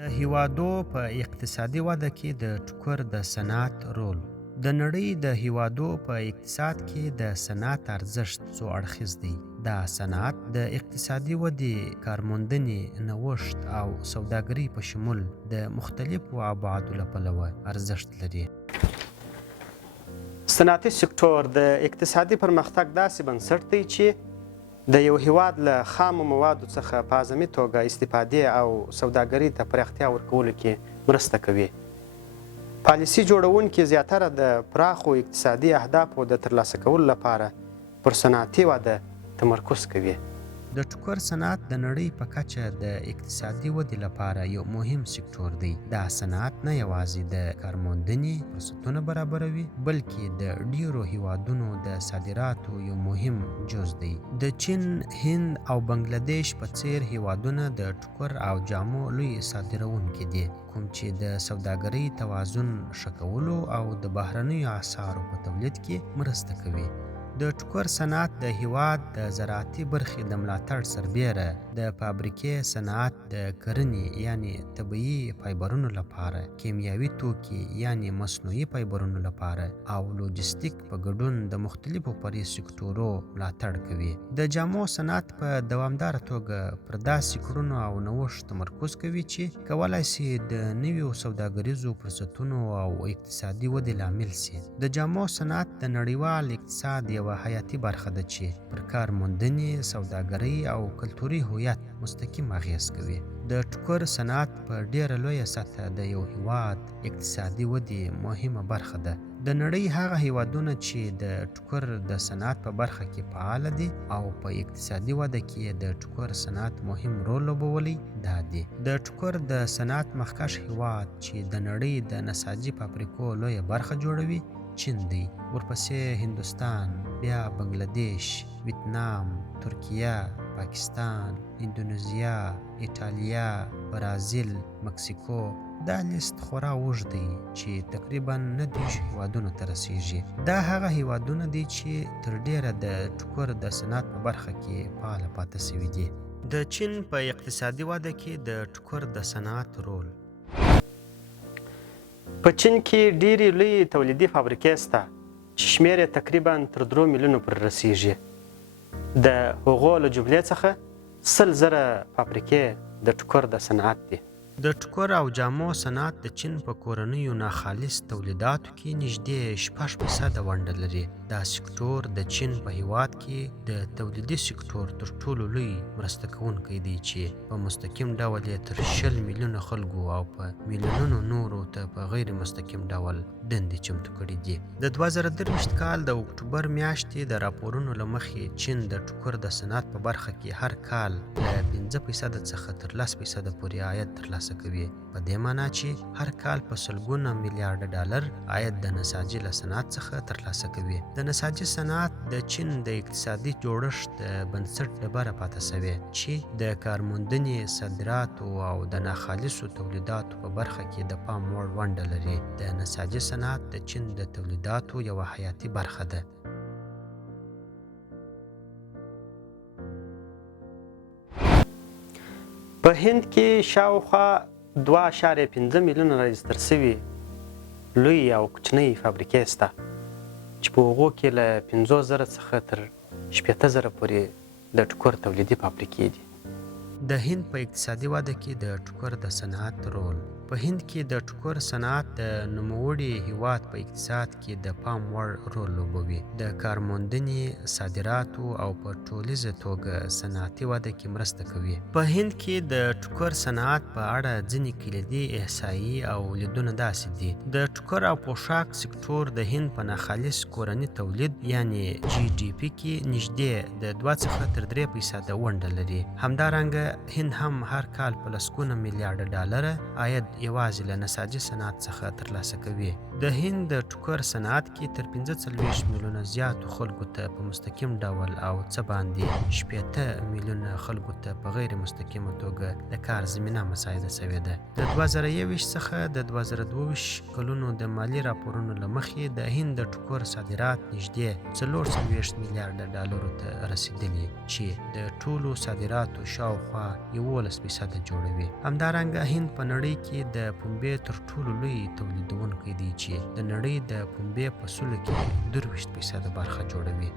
د هیوادو په اقتصادي وده کې د ټوکر د صنعت رول. د نړۍ د هیوادو په اقتصاد کې د صنعت ارزښت څو اړخیز دی. دا صنعت د اقتصادي ودې، کارموندنې، نوښت او سوداګرۍ په شمول د مختلفو ابعادو له پلوه ارزښت لري. صنعتي سکتور د اقتصادي پرمختګ داسې بنسټ دی چې د یو هیواد له خامو موادو څخه په اعظمي توګه استفادې او سوداګرۍ ته پراختیا ورکولو کې مرسته کوي. پالیسي جوړونکي زیاتره د پراخو اقتصادي اهدافو د ترلاسه کولو لپاره پر صنعتي وده تمرکز کوي. د ټوکر صنعت د نړۍ په کچه د اقتصادي ودې لپاره یو مهم سکتور دی. دا صنعت نه یوازې د کارموندنې فرصتونه برابروي، بلکې د ډیرو هیوادونو د صادراتو یو مهم جز دی. د چین، هند او بنگلادیش په څیر هیوادونه د ټوکر او جامو لوی صادروونکي دي، کوم چې د سوداګرۍ توازن ښه کولو او د بهرنیو اسعارو په تولید کې مرسته کوي. د ټوکر صنعت د هیواد د زراعتي برخې د ملاتړ سربیره د فابریکې صنعت، د کرنې یعنی طبیعي فایبرونو لپاره، کیمیاوي توکي یعنی مصنوعي فایبرونو لپاره او لوجستیک په ګډون د مختلفو فرعي سکتورو ملاتړ کوي. د جامو صنعت په دوامداره توګه پر داسې کړنو او نوښت تمرکز کوي چې کولای شي د نویو سوداګریزو فرصتونو او اقتصادي ودې لامل شي. د جامو صنعت د نړیوال اقتصاد یوه حیاتي برخه ده چې پر کارموندنې، سوداګرۍ او کلتوري هویت مستقیم اغیز کوي. د ټوکر صنعت په ډیره لویه سطحه د یو هیواد اقتصادي ودې مهمه برخه ده. د نړۍ هغه هیوادونه چې د ټوکر د صنعت په برخه کې فعال دي او په اقتصادي وده کې د ټوکر صنعت مهم رول لوبولی دا دي. د ټوکر د صنعت مخکښ هیواد چې د نړۍ د نساجي فابریکو لویه برخه جوړوي چین دی، ورپسې هندوستان، بیا بنگلادیش، ویتنام، ترکیه، پاکستان، اندونیزیا، ایټالیا، برازیل، مکسیکو. دا لیست خورا اوږد دی چې تقریبا 90 هیوادونو ته رسیږي. دا هغه هیوادونه دي چې تر ډیره د ټوکر د صنعت په برخه کې فعال پاتې شوي دي. د چین په اقتصادي وده کې د ټوکر د صنعت رول. په چین کې ډېرې لویې تولیدي فابریکې شته چې شمېر یې تقریبا تر 3 میلیونو پورې رسیږي. د هغو له جملې څخه 100,000 فابریکې د ټوکر د صنعت دي. د ټوکر او جامو صنعت د چین په کورنیو ناخالص تولیداتو کې نږدې 6% ونډه لري. دا سکتور د چین په هیواد کې د تولیدي سکتور تر ټولو لوی مرسته کوونکی دی چې په مستقیم ډول یې تر 20 میلیونه خلکو او په میلیونونو نورو ته په غیر مستقیم ډول دندې چمتو کړي دي. د 2023 کال د اکتوبر میاشتې د راپورونو له مخې چین د ټوکر د صنعت په برخه کې هر کال له 5% څخه تر 10% پورې عاید ترلاسه کوي. په دې معنی چې هر کال په سلګونه میلیارډ ډالر عاید د نساجي له صنعت څخه ترلاسه کوي. د نساجي صنعت د چین د اقتصادي جوړښت د بنسټ ډبره پاتې شوې چې د کارموندنې، صادراتو او د ناخالصو تولیداتو په برخه کې د پام وړ ونډه لري. د نساجي صنعت د چین د تولیداتو یوه حیاتي برخه ده. په هند کې شاوخوا 2.5 میلیونه راجستر شوي لوی او کوچنۍ فابریکې شته چې په هغو کې له 50,000 څخه تر 80,000 پورې د ټوکر تولیدي فابریکې دي. د هند په اقتصادي وده کې د ټوکر د صنعت رول. په هند کې د ټوکر صنعت د نوموړي هیواد په اقتصاد کې د پام وړ رول لوبوي. د کارموندنې، صادراتو او په ټولیزه توګه صنعتي وده کې مرسته کوي. په هند کې د ټوکر صنعت په اړه ځینې کلیدي احصایي او لیدونه داسې دي. د ټوکر او پوشاک سکتور د هند په ناخالص کورني تولید یعنی GDP کې نږدې د 2 څخه تر 3% ونډه لري. همدارنګه هند هم هر کال په لسګونه میلیارډ ډالر عاید یوازې له نساجي صنعت څخه ترلاسه کوي. د هند د ټوکر صنعت کې تر 45 میلیونه زیاتو خلکو ته په مستقیم ډول او څه باندې 80 میلیونه خلکو ته په غیر مستقیمه توګه د کار زمینه مساعده شوې ده. د 2021 څخه د 2022 کلونو د مالی راپورونو له مخې د هند د ټوکر صادرات نږدې 44 میلیارډ ډالرو ته رسیدلي چې د ټولو صادراتو شاوخوا 11% جوړوي. همدارنګه هند په نړۍ کې د پنبې تر ټولو لوی تولیدونکی دی چې د نړۍ د پنبې په سلو کې 22% برخه جوړوي.